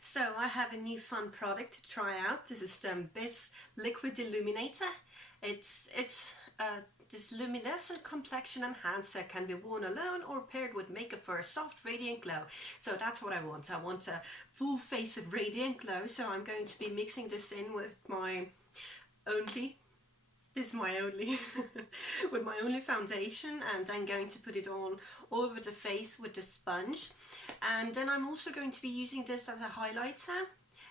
So I have a new fun product to try out. This is the BYS Liquid Illuminator. It's this luminescent complexion enhancer, can be worn alone or paired with makeup for a soft radiant glow. So that's what I want. I want a full face of radiant glow. So I'm going to be mixing this in with my only with my only foundation, and I'm going to put it all over the face with the sponge. And then I'm also going to be using this as a highlighter.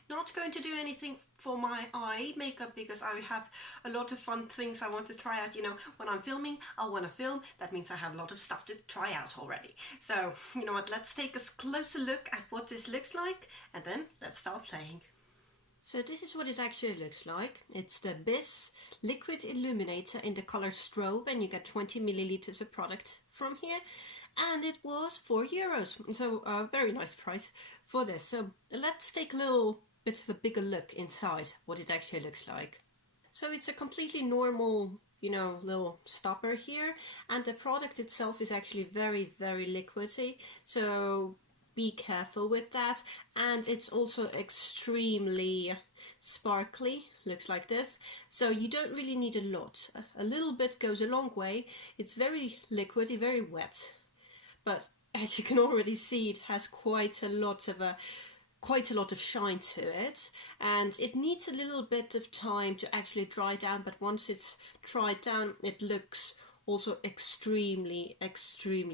Not going to do anything for my eye makeup because I have a lot of fun things I want to try out. You know, when I'm filming, I want to film. That means I have a lot of stuff to try out already. So, you know what, let's take a closer look at what this looks like and then let's start playing. So this is what it actually looks like. It's the BYS Liquid Illuminator in the color Strobe, and you get 20 milliliters of product from here. And it was €4, so a very nice price for this. So let's take a little bit of a bigger look inside what it actually looks like. So it's a completely normal, you know, little stopper here, and the product itself is actually very, very liquidy. So be careful with that, and it's also extremely sparkly, looks like this, so you don't really need a lot. A little bit goes a long way. It's very liquidy, very wet, but as you can already see, it has quite a lot of shine to it, and it needs a little bit of time to actually dry down, but once it's dried down it looks also extremely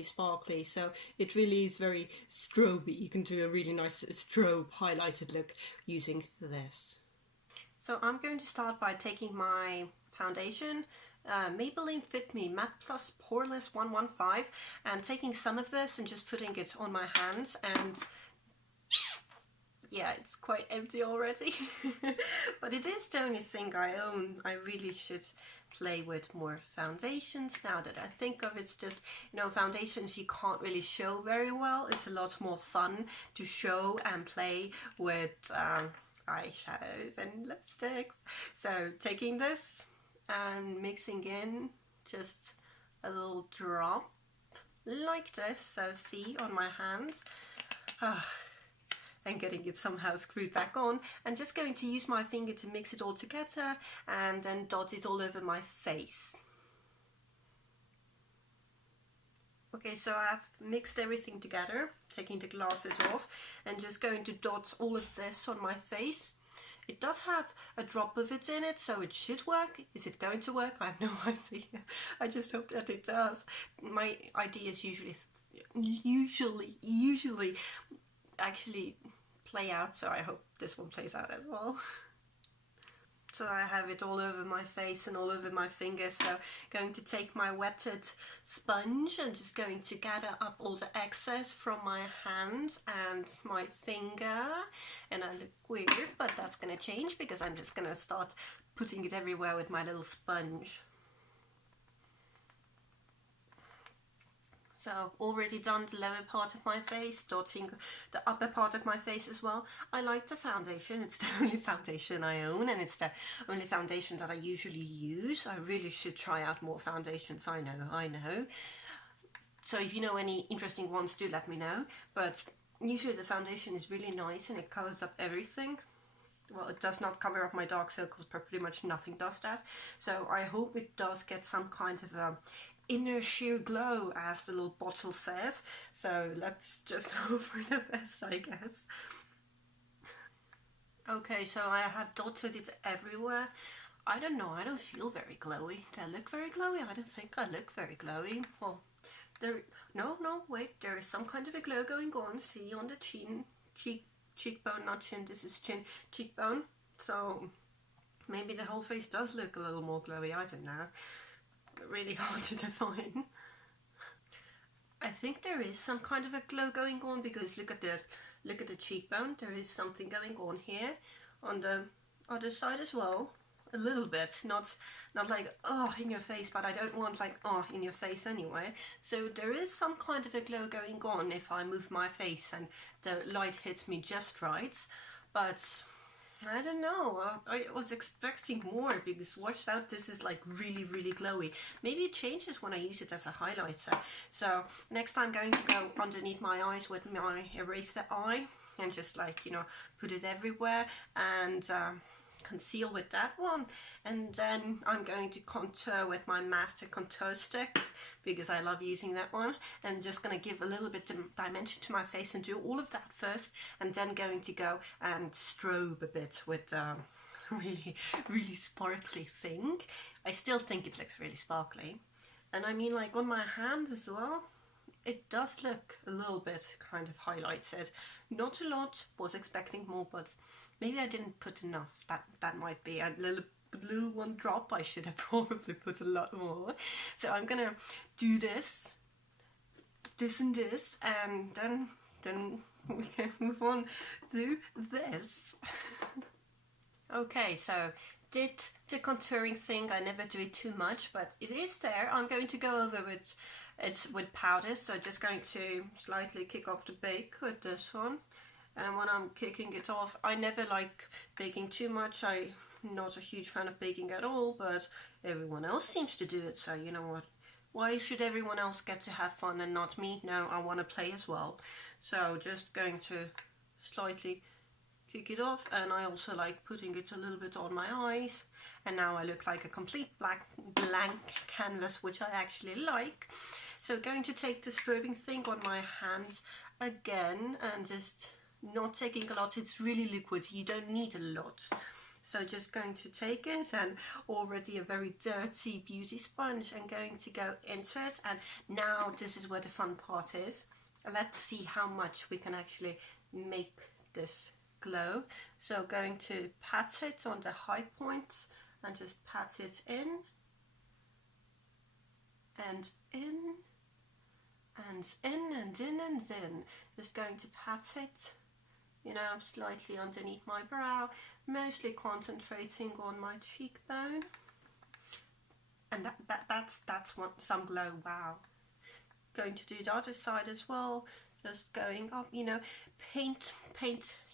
sparkly. So it really is very stroby. You can do a really nice strobe highlighted look using this. So I'm going to start by taking my foundation, Maybelline Fit Matte+poreless 115, and taking some of this and just putting it on my hands, and yeah, it's quite empty already. But it is the only thing I own. I really should play with more foundations now that I think of it. It's just, you know, foundations you can't really show very well. It's a lot more fun to show and play with eyeshadows and lipsticks. So taking this and mixing in just a little drop like this, so see on my hands. And getting it somehow screwed back on, and just going to use my finger to mix it all together and then dot it all over my face. Okay, so I've mixed everything together, taking the glasses off and just going to dot all of this on my face. It does have a drop of it in it, so it should work. Is it going to work? I have no idea. I just hope that it does. My ideas usually actually play out, so I hope this one plays out as well. So I have it all over my face and all over my fingers, so going to take my wetted sponge and just going to gather up all the excess from my hand and my finger. And I look weird, but that's going to change because I'm just going to start putting it everywhere with my little sponge. So already done the lower part of my face, dotting the upper part of my face as well. I like the foundation. It's the only foundation I own, and it's the only foundation that I usually use. I really should try out more foundations, I know. So if you know any interesting ones, do let me know. But usually the foundation is really nice and it covers up everything. Well, it does not cover up my dark circles, but pretty much nothing does that. So I hope it does get some kind of a inner sheer glow, as the little bottle says. So let's just hope for the best, I guess. Okay, so I have dotted it everywhere. I don't know, I don't feel very glowy. Do I look very glowy? I don't think I look very glowy. Well, no, wait, there is some kind of a glow going on. See, on the cheekbone, not chin, this is chin, cheekbone. So maybe the whole face does look a little more glowy, I don't know. Really hard to define. I think there is some kind of a glow going on because look at the cheekbone. There is something going on here on the other side as well. A little bit, not like oh in your face, but I don't want like oh in your face anyway. So there is some kind of a glow going on if I move my face and the light hits me just right. But I don't know, I was expecting more because watch out, this is like really glowy. Maybe it changes when I use it as a highlighter. So next I'm going to go underneath my eyes with my eraser eye and just like, you know, put it everywhere and conceal with that one. And then I'm going to contour with my Mastercontour stick because I love using that one, and just going to give a little bit of dimension to my face and do all of that first, and then going to go and strobe a bit with really sparkly thing. I still think it looks really sparkly, and I mean, like on my hands as well, it does look a little bit kind of highlighted. Not a lot, was expecting more, but maybe I didn't put enough. That might be a little one drop. I should have probably put a lot more. So I'm gonna do this and this, and then we can move on to this. Okay, so did the contouring thing. I never do it too much, but it is there. I'm going to go over with powders, so just going to slightly kick off the bake with this one. And when I'm kicking it off, I never like baking too much. I'm not a huge fan of baking at all, but everyone else seems to do it, so you know what? Why should everyone else get to have fun and not me? No, I want to play as well. So just going to slightly kick it off, and I also like putting it a little bit on my eyes, and now I look like a complete blank canvas, which I actually like. So going to take the strobing thing on my hands again, and just not taking a lot. It's really liquid, you don't need a lot. So just going to take it, and already a very dirty beauty sponge, and going to go into it. And now this is where the fun part is. Let's see how much we can actually make this glow. So going to pat it on the high point and just pat it in and in and in and in and in. Just going to pat it, you know, slightly underneath my brow, mostly concentrating on my cheekbone. And that's what some glow. Wow. Going to do the other side as well, just going up, you know, paint,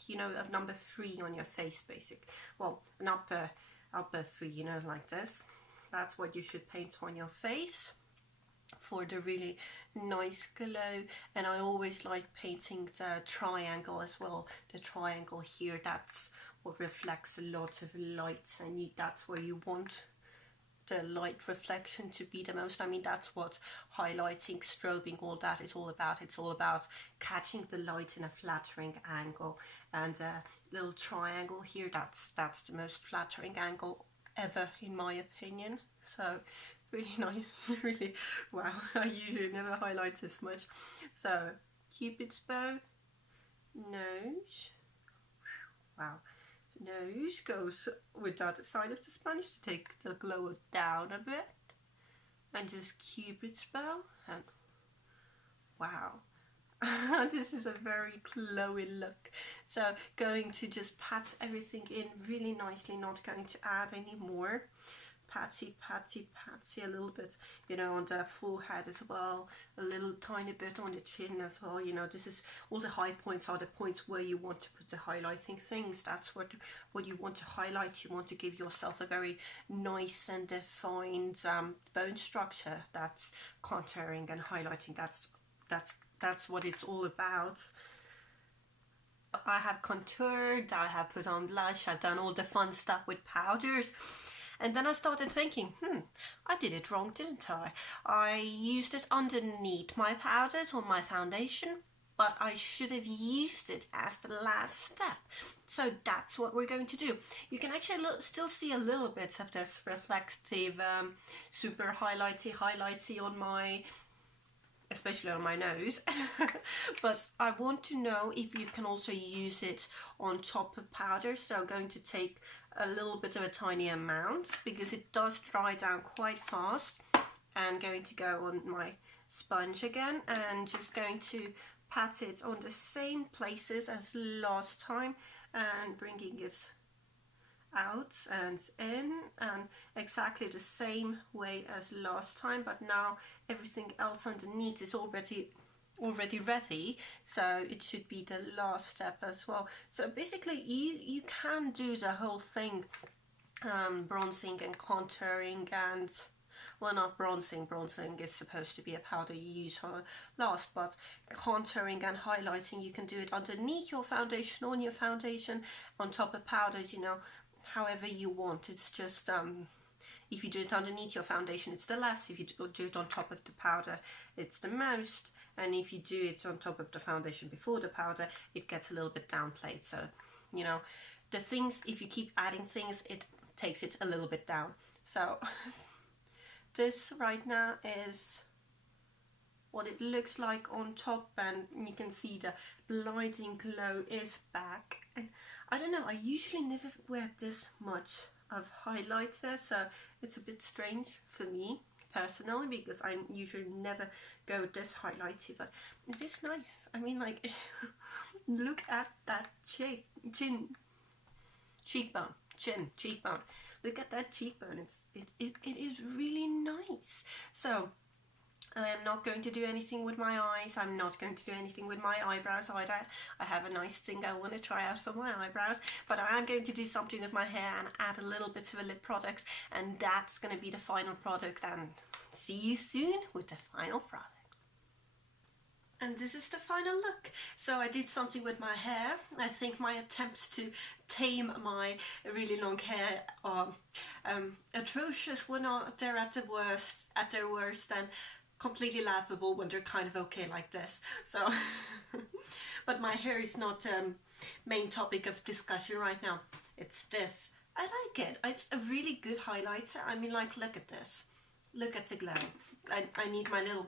you know, a number 3 on your face, basic. Well, an upper 3, you know, like this. That's what you should paint on your face for the really nice glow. And I always like painting the triangle as well. The triangle here, that's what reflects a lot of light, and that's where you want the light reflection to be the most. I mean, that's what highlighting, strobing, all that is all about. It's all about catching the light in a flattering angle, and a little triangle here, that's the most flattering angle ever, in my opinion. So really nice. Really, wow, I usually never highlight this much. So Cupid's bow, nose, wow, nose goes with the other side of the sponge to take the glow down a bit, and just Cupid's bow, and wow. This is a very glowy look. So going to just pat everything in really nicely, not going to add any more. Patty a little bit, you know, on the forehead as well, a little tiny bit on the chin as well. You know, this is all the high points are the points where you want to put the highlighting things. That's what you want to highlight. You want to give yourself a very nice and defined bone structure. That's contouring and highlighting. That's what it's all about. I have contoured, I have put on blush, I've done all the fun stuff with powders. And then I started thinking, I did it wrong, didn't I? I used it underneath my powders on my foundation, but I should have used it as the last step. So that's what we're going to do. You can actually still see a little bit of this reflective, super highlighty on my, especially on my nose. But I want to know if you can also use it on top of powder. So I'm going to take a little bit of a tiny amount because it does dry down quite fast, and going to go on my sponge again and just going to pat it on the same places as last time, and bringing it out and in, and exactly the same way as last time, but now everything else underneath is already ready, so it should be the last step as well. So basically you can do the whole thing, bronzing and contouring and well, not bronzing. Bronzing is supposed to be a powder you use last, but contouring and highlighting, you can do it underneath your foundation, on your foundation, on top of powders, you know, however you want. It's just, if you do it underneath your foundation, it's the less. If you do it on top of the powder, it's the most. And if you do it on top of the foundation before the powder, it gets a little bit downplayed. So, you know, the things, if you keep adding things, it takes it a little bit down. So this right now is what it looks like on top, and you can see the blinding glow is back. And I don't know, I usually never wear this much of highlighter, so it's a bit strange for me personally, because I usually never go this highlighty, but it is nice. I mean, like, look at that cheekbone. Look at that cheekbone. It is really nice. So I am not going to do anything with my eyes. I'm not going to do anything with my eyebrows either. I have a nice thing I want to try out for my eyebrows, but I am going to do something with my hair and add a little bit of a lip product, and that's going to be the final product, and see you soon with the final product. And this is the final look. So I did something with my hair. I think my attempts to tame my really long hair are atrocious when they're at their worst, and completely laughable when they're kind of okay like this. So, but my hair is not main topic of discussion right now. It's this. I like it. It's a really good highlighter. I mean, like, look at this. Look at the glow. I need my little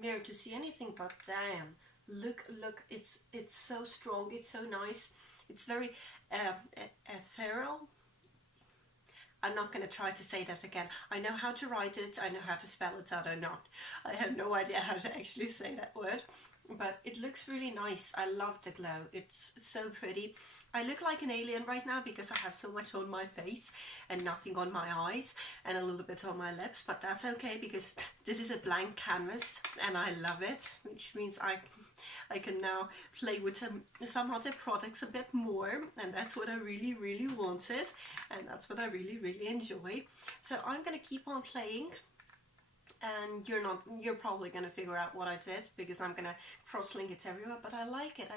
mirror to see anything, but damn, look, it's so strong, it's so nice, it's very ethereal. I'm not going to try to say that again. I know how to write it, I know how to spell it out, I have no idea how to actually say that word, but it looks really nice. I love the glow, it's so pretty. I look like an alien right now because I have so much on my face and nothing on my eyes and a little bit on my lips, but that's okay because this is a blank canvas and I love it, which means I can now play with some other products a bit more, and that's what I really wanted, and that's what I really enjoy. So I'm gonna keep on playing, and you're probably gonna figure out what I did because I'm gonna cross-link it everywhere, but I like it.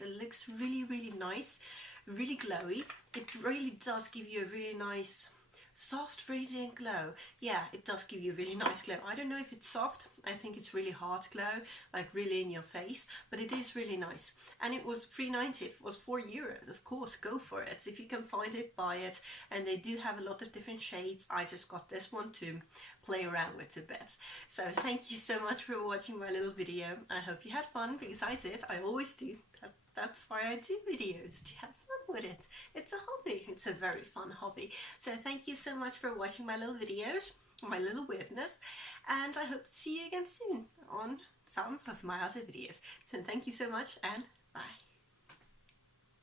It looks really nice, really glowy. It really does give you a really nice soft radiant glow. Yeah, it does give you a really nice glow. I don't know if it's soft, I think it's really hard glow, like really in your face, but it is really nice. And it was $3.90, it was €4. Of course, go for it. If you can find it, buy it. And they do have a lot of different shades. I just got this one to play around with a bit. So thank you so much for watching my little video. I hope you had fun, because I did. I always do. That's why I do videos, to have fun with it. It's a hobby. It's a very fun hobby. So thank you so much for watching my little videos, my little weirdness, and I hope to see you again soon on some of my other videos. So thank you so much, and bye.